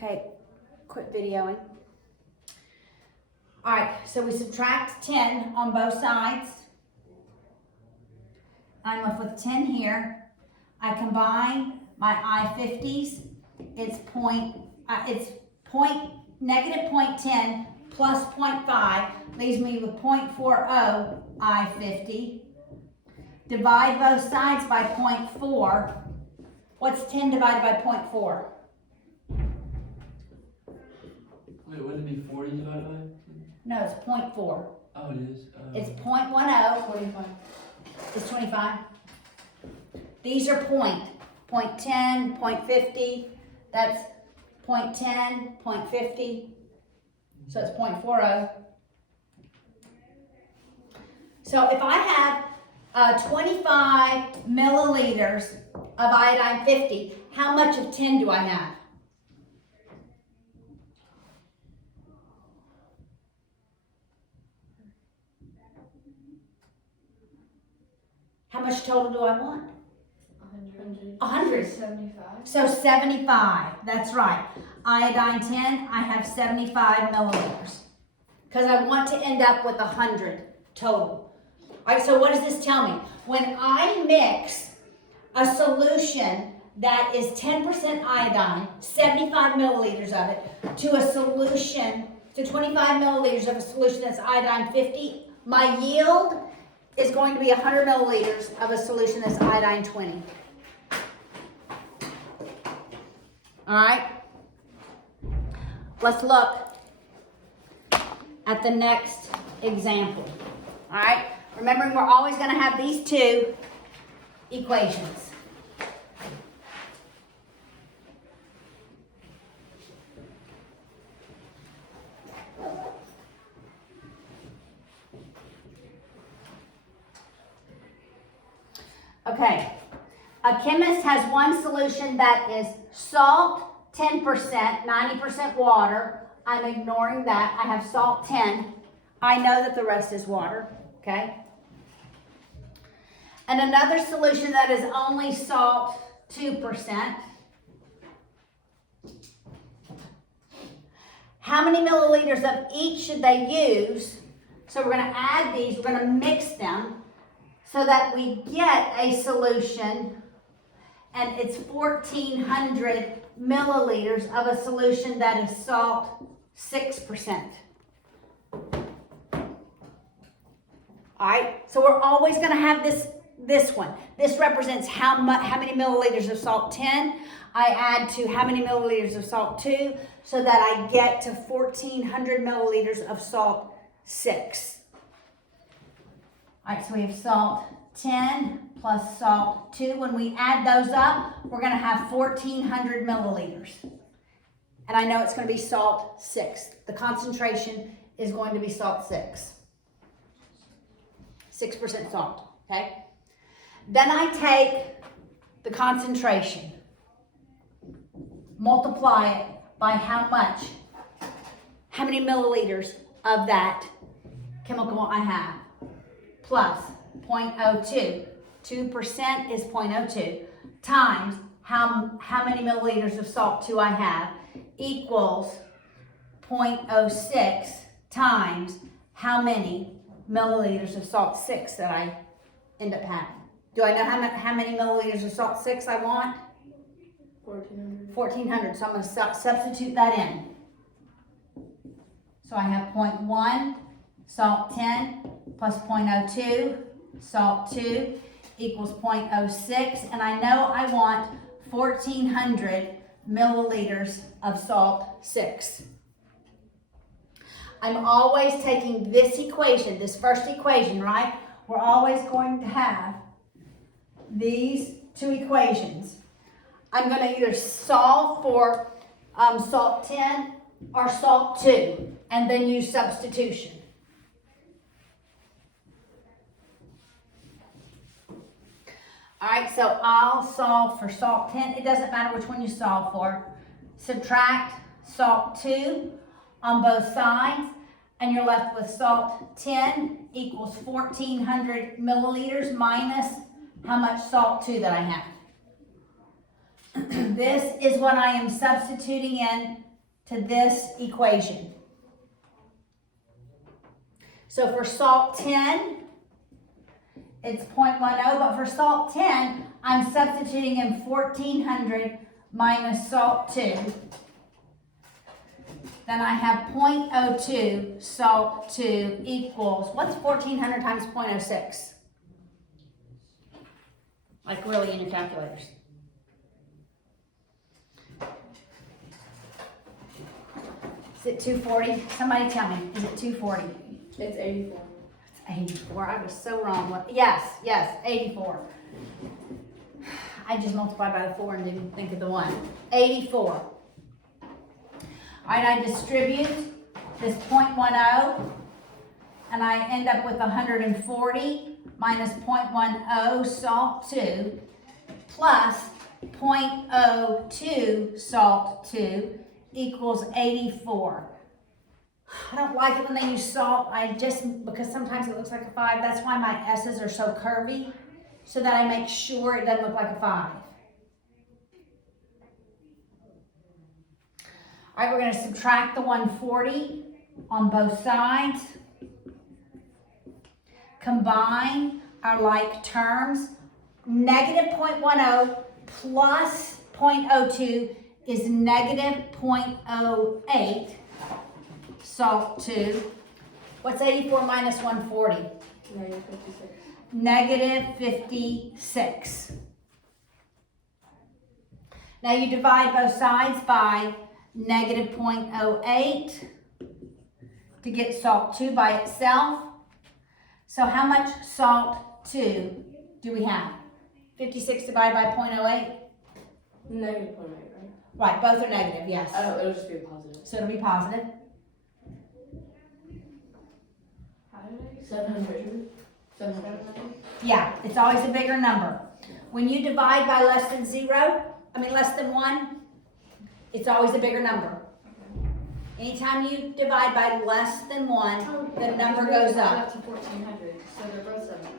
Okay, quit videoing. All right, so we subtract 10 on both sides. I'm left with 10 here. I combine my I-50s. It's negative 0.10 plus 0.5 leaves me with 0.40 I-50. Divide both sides by 0.4. What's 10 divided by 0.4? Wait, wouldn't it be 40 divided by? No, it's 0.4. Oh, it is? It's 0.10. 25. It's 25. These are 0.10, 0.50. That's 0.10, 0.50. So it's 0.40. So if I have 25 milliliters of iodine 50, how much of 10 do I have? How much total do I want? 100. 75. So 75, that's right. Iodine 10, I have 75 milliliters. Because I want to end up with 100 total. All right, so what does this tell me? When I mix a solution that is 10% iodine, 75 milliliters of it, to a solution, to 25 milliliters of a solution that's iodine 50, my yield is going to be 100 milliliters of a solution that's iodine 20. All right, let's look at the next example. All right, remembering we're always going to have these two equations. Okay, a chemist has one solution that is salt 10%, 90% water. I'm ignoring that. I have salt 10. I know that the rest is water, okay? And another solution that is only salt 2%. How many milliliters of each should they use? So we're going to add these, we're going to mix them so that we get a solution, and it's 1,400 milliliters of a solution that is salt 6%. All right, so we're always going to have this one. This represents how many milliliters of salt 10. I add to how many milliliters of salt 2, so that I get to 1,400 milliliters of salt 6. All right, so we have salt 10 plus salt 2. When we add those up, we're going to have 1,400 milliliters. And I know it's going to be salt 6. The concentration is going to be salt 6. 6% salt, okay? Then I take the concentration, multiply it by how much, how many milliliters of that chemical I have, plus 0.02. 2% is 0.02 times how many milliliters of salt 2 I have equals 0.06 times how many milliliters of salt 6 that I end up having. Do I know how many milliliters of salt 6 I want? 1,400. 1,400. So I'm going to substitute that in. So I have 0.1 salt 10 plus 0.02 salt 2 equals 0.06, and I know I want 1,400 milliliters of salt 6. I'm always taking this equation, this first equation, right? We're always going to have these two equations. I'm going to either solve for salt 10 or salt 2, and then use substitution. All right, so I'll solve for salt 10. It doesn't matter which one you solve for. Subtract salt 2 on both sides, and you're left with salt 10 equals 1,400 milliliters minus how much salt 2 that I have. This is what I am substituting in to this equation. So for salt 10, it's 0.10, but for salt 10, I'm substituting in 1400 minus salt 2. Then I have 0.02 salt 2 equals, what's 1400 times 0.06? Like really in your calculators. Is it 240? Somebody tell me, is it 240? It's 84. It's 84, I was so wrong. Yes, 84. I just multiplied by the 4 and didn't think of the 1. 84. All right, I distribute this 0.10 and I end up with 140 minus 0.10 salt 2 plus 0.02 salt 2 equals 84. I don't like it when they use salt. Because sometimes it looks like a 5. That's why my S's are so curvy, so that I make sure it doesn't look like a 5. All right, we're going to subtract the 140 on both sides. Combine our like terms. Negative 0.10 plus 0.02 is negative 0.08. Salt 2. What's 84 minus 140? Negative 56. Negative 56. Now you divide both sides by negative 0.08 to get salt 2 by itself. So how much salt 2 do we have? 56 divided by 0.08? Negative 0.8, right? Right, both are negative, yes. Oh, it'll just be a positive. So it'll be positive. 700. 700. Yeah, it's always a bigger number. When you divide by less than 1, it's always a bigger number. Anytime you divide by less than 1, the number goes up. To 1400, so they're both 700.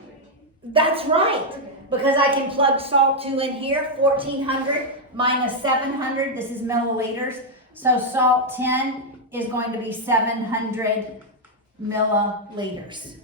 That's right, Okay. because I can plug salt 2 in here, 1400 minus 700, this is milliliters. So salt 10 is going to be 700 milliliters.